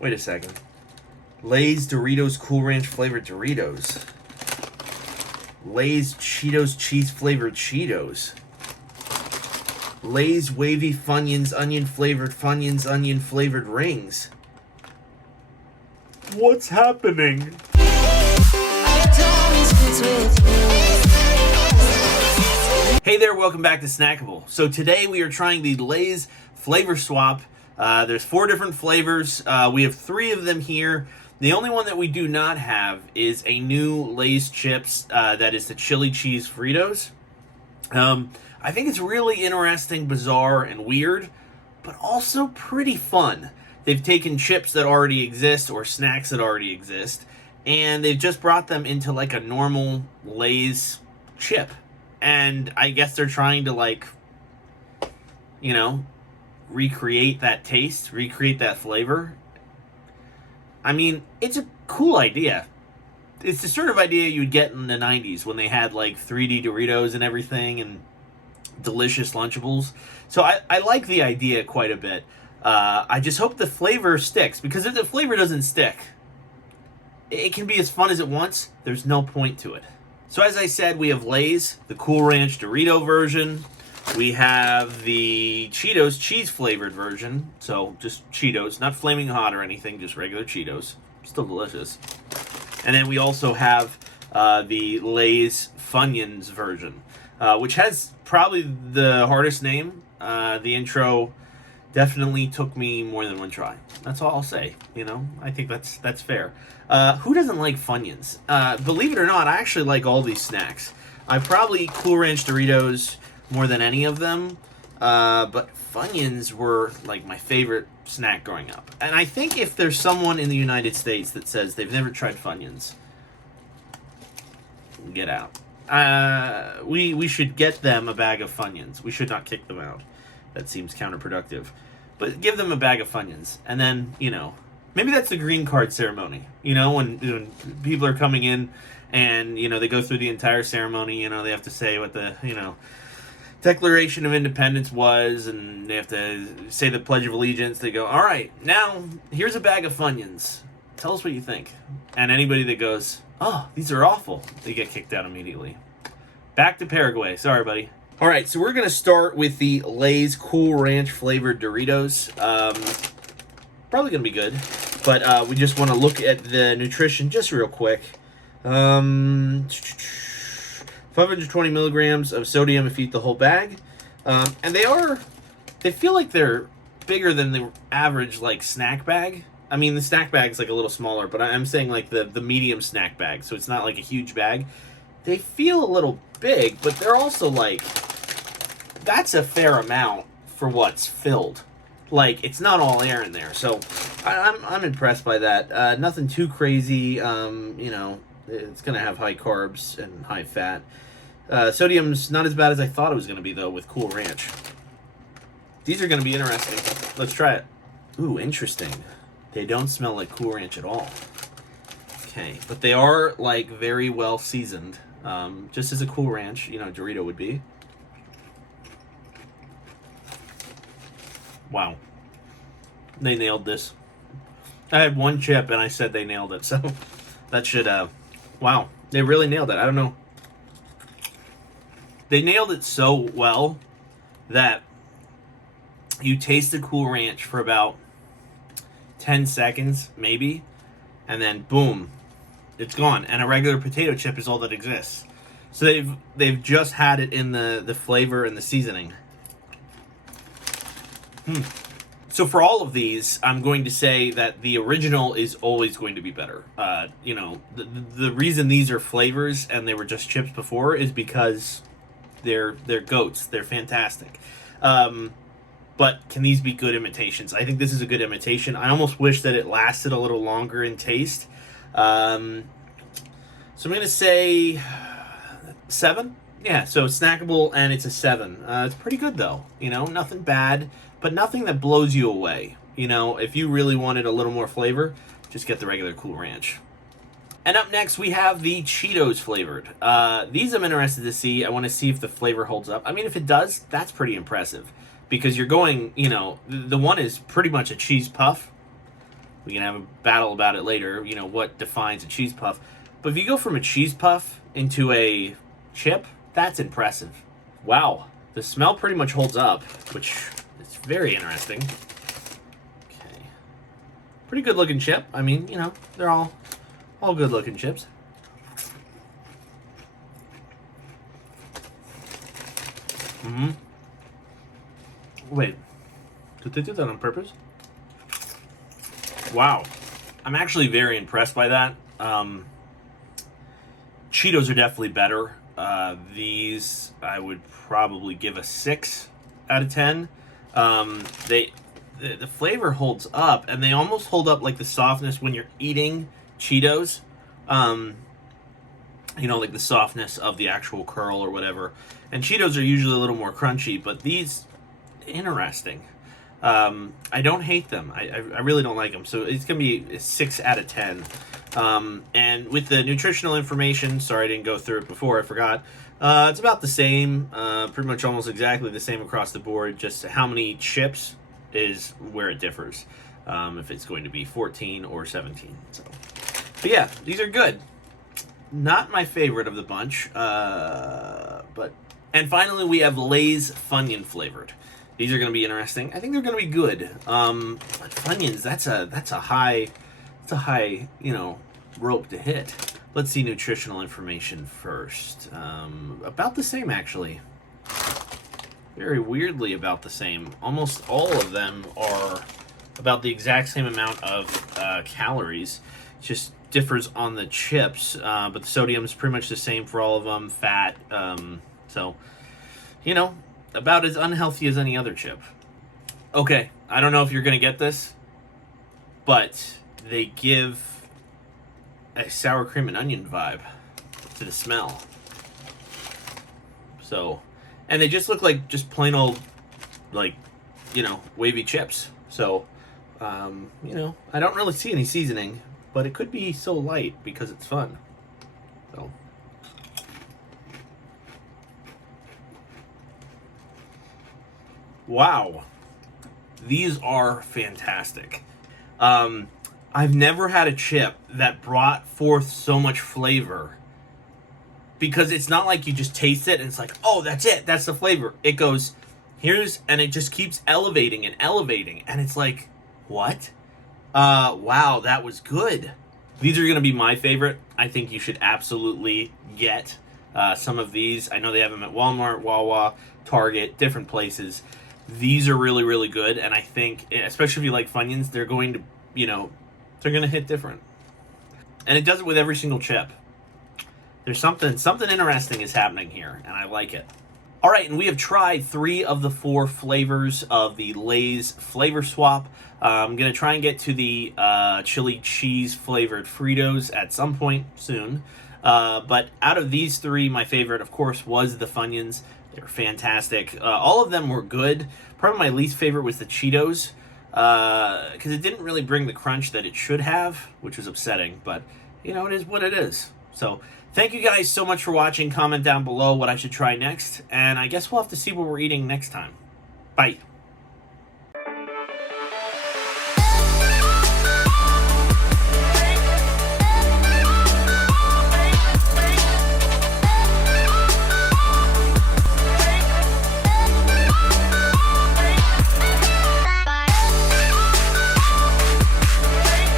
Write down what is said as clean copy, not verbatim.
Wait a second. Lay's Doritos Cool Ranch flavored Doritos. Lay's Cheetos cheese flavored Cheetos. Lay's Wavy Funyuns onion flavored rings. What's happening? Hey there, welcome back to Snackable. So today we are trying the Lay's Flavor Swap. There's 4 different flavors. We have 3 of them here. The only one that we do not have is a new Lay's chips that is the chili cheese Fritos. I think it's really interesting, bizarre, and weird, but also pretty fun. They've taken chips that already exist or snacks that already exist, and they've just brought them into like a normal Lay's chip. And I guess they're trying to, like, you know, recreate that taste, recreate that flavor. I mean, it's a cool idea. It's the sort of idea you would get in the 90s when they had, like, 3D Doritos and everything and delicious Lunchables. So I like the idea quite a bit. I just hope the flavor sticks, because if the flavor doesn't stick, it can be as fun as it wants. There's no point to it. So as I said, we have Lay's, the Cool Ranch Dorito version. We have the Cheetos cheese-flavored version. So just Cheetos, not Flaming Hot or anything, just regular Cheetos. Still delicious. And then we also have the Lay's Funyuns version, which has probably the hardest name. The intro definitely took me more than one try. That's all I'll say, you know? I think that's fair. Who doesn't like Funyuns? Believe it or not, I actually like all these snacks. I probably eat Cool Ranch Doritos more than any of them, but Funyuns were like my favorite snack growing up. And I think if there's someone in the United States that says they've never tried Funyuns, get out. We should get them a bag of Funyuns. We should not kick them out. That seems counterproductive. But give them a bag of Funyuns, and then, you know, maybe that's the green card ceremony. You know, when people are coming in and, you know, they go through the entire ceremony, you know, they have to say what the, you know, Declaration of Independence was, and they have to say the Pledge of Allegiance. They go, all right, now, here's a bag of Funyuns. Tell us what you think. And anybody that goes, oh, these are awful, they get kicked out immediately. Back to Paraguay. Sorry, buddy. All right, so we're going to start with the Lay's Cool Ranch flavored Doritos. Probably going to be good, but we just want to look at the nutrition just real quick. 520 milligrams of sodium if you eat the whole bag. And they feel like they're bigger than the average, like, snack bag. I mean, the snack bag's, like, a little smaller, but I'm saying, like, the medium snack bag, so it's not, like, a huge bag. They feel a little big, but they're also, like, that's a fair amount for what's filled. Like, it's not all air in there, so I'm impressed by that. Nothing too crazy. You know, it's going to have high carbs and high fat. Sodium's not as bad as I thought it was going to be, though, with Cool Ranch. These are going to be interesting. Let's try it. Ooh, interesting. They don't smell like Cool Ranch at all. Okay, but they are, like, very well seasoned. Just as a Cool Ranch, you know, Dorito would be. Wow. They nailed this. I had one chip and I said they nailed it, so that should, wow. They really nailed it. I don't know. They nailed it so well that you taste the Cool Ranch for about 10 seconds, maybe, and then boom, it's gone. And a regular potato chip is all that exists. So they've just had it in the flavor and the seasoning. So for all of these, I'm going to say that the original is always going to be better. You know, the reason these are flavors and they were just chips before is because they're goats. They're fantastic. But can these be good imitations? I think this is a good imitation. I almost wish that it lasted a little longer in taste. So I'm going to say 7. Yeah, so snackable, and it's a 7. It's pretty good, though. You know, nothing bad, but nothing that blows you away. You know, if you really wanted a little more flavor, just get the regular Cool Ranch. And up next, we have the Cheetos flavored. These I'm interested to see. I want to see if the flavor holds up. I mean, if it does, that's pretty impressive. Because you're going, you know, the one is pretty much a cheese puff. We can have a battle about it later, you know, what defines a cheese puff. But if you go from a cheese puff into a chip, that's impressive. Wow, the smell pretty much holds up, which is very interesting. Okay. Pretty good looking chip. I mean, you know, they're all good looking chips. Wait, did they do that on purpose? Wow. I'm actually very impressed by that. Cheetos are definitely better. These I would probably give a 6 out of 10. The flavor holds up, and they almost hold up like the softness when you're eating Cheetos. You know, like the softness of the actual curl or whatever. And Cheetos are usually a little more crunchy, but these, interesting. I don't hate them. I really don't like them. So it's going to be a 6 out of 10. And with the nutritional information, sorry I didn't go through it before, I forgot. It's about the same, pretty much almost exactly the same across the board. Just how many chips is where it differs. If it's going to be 14 or 17. So, but yeah, these are good. Not my favorite of the bunch, but... And finally, we have Lay's Funyun flavored. These are going to be interesting. I think they're going to be good. But Funyuns, that's a high, you know, rope to hit. Let's see nutritional information first. About the same, actually. Very weirdly about the same. Almost all of them are about the exact same amount of calories. It just differs on the chips, but the sodium is pretty much the same for all of them. Fat, so, you know, about as unhealthy as any other chip. Okay, I don't know if you're going to get this, but they give a sour cream and onion vibe to the smell. So, and they just look like just plain old, like, you know, wavy chips. So, you know, I don't really see any seasoning, but it could be so light because it's fun. So. Wow. These are fantastic. I've never had a chip that brought forth so much flavor, because it's not like you just taste it and it's like, oh, that's it, that's the flavor. It goes, here's, and it just keeps elevating and elevating, and it's like, what? Wow, that was good. These are going to be my favorite. I think you should absolutely get some of these. I know they have them at Walmart, Wawa, Target, different places. These are really, really good, and I think, especially if you like Funyuns, they're going to, you know, they're going to hit different. And it does it with every single chip. There's something interesting is happening here, and I like it. All right, and we have tried 3 of the 4 flavors of the Lay's Flavor Swap. I'm going to try and get to the chili cheese flavored Fritos at some point soon. But out of these 3, my favorite, of course, was the Funyuns. They were fantastic. All of them were good. Probably my least favorite was the Cheetos, because it didn't really bring the crunch that it should have, which was upsetting. But, you know, it is what it is. So, thank you guys so much for watching. Comment down below what I should try next. And I guess we'll have to see what we're eating next time. Bye.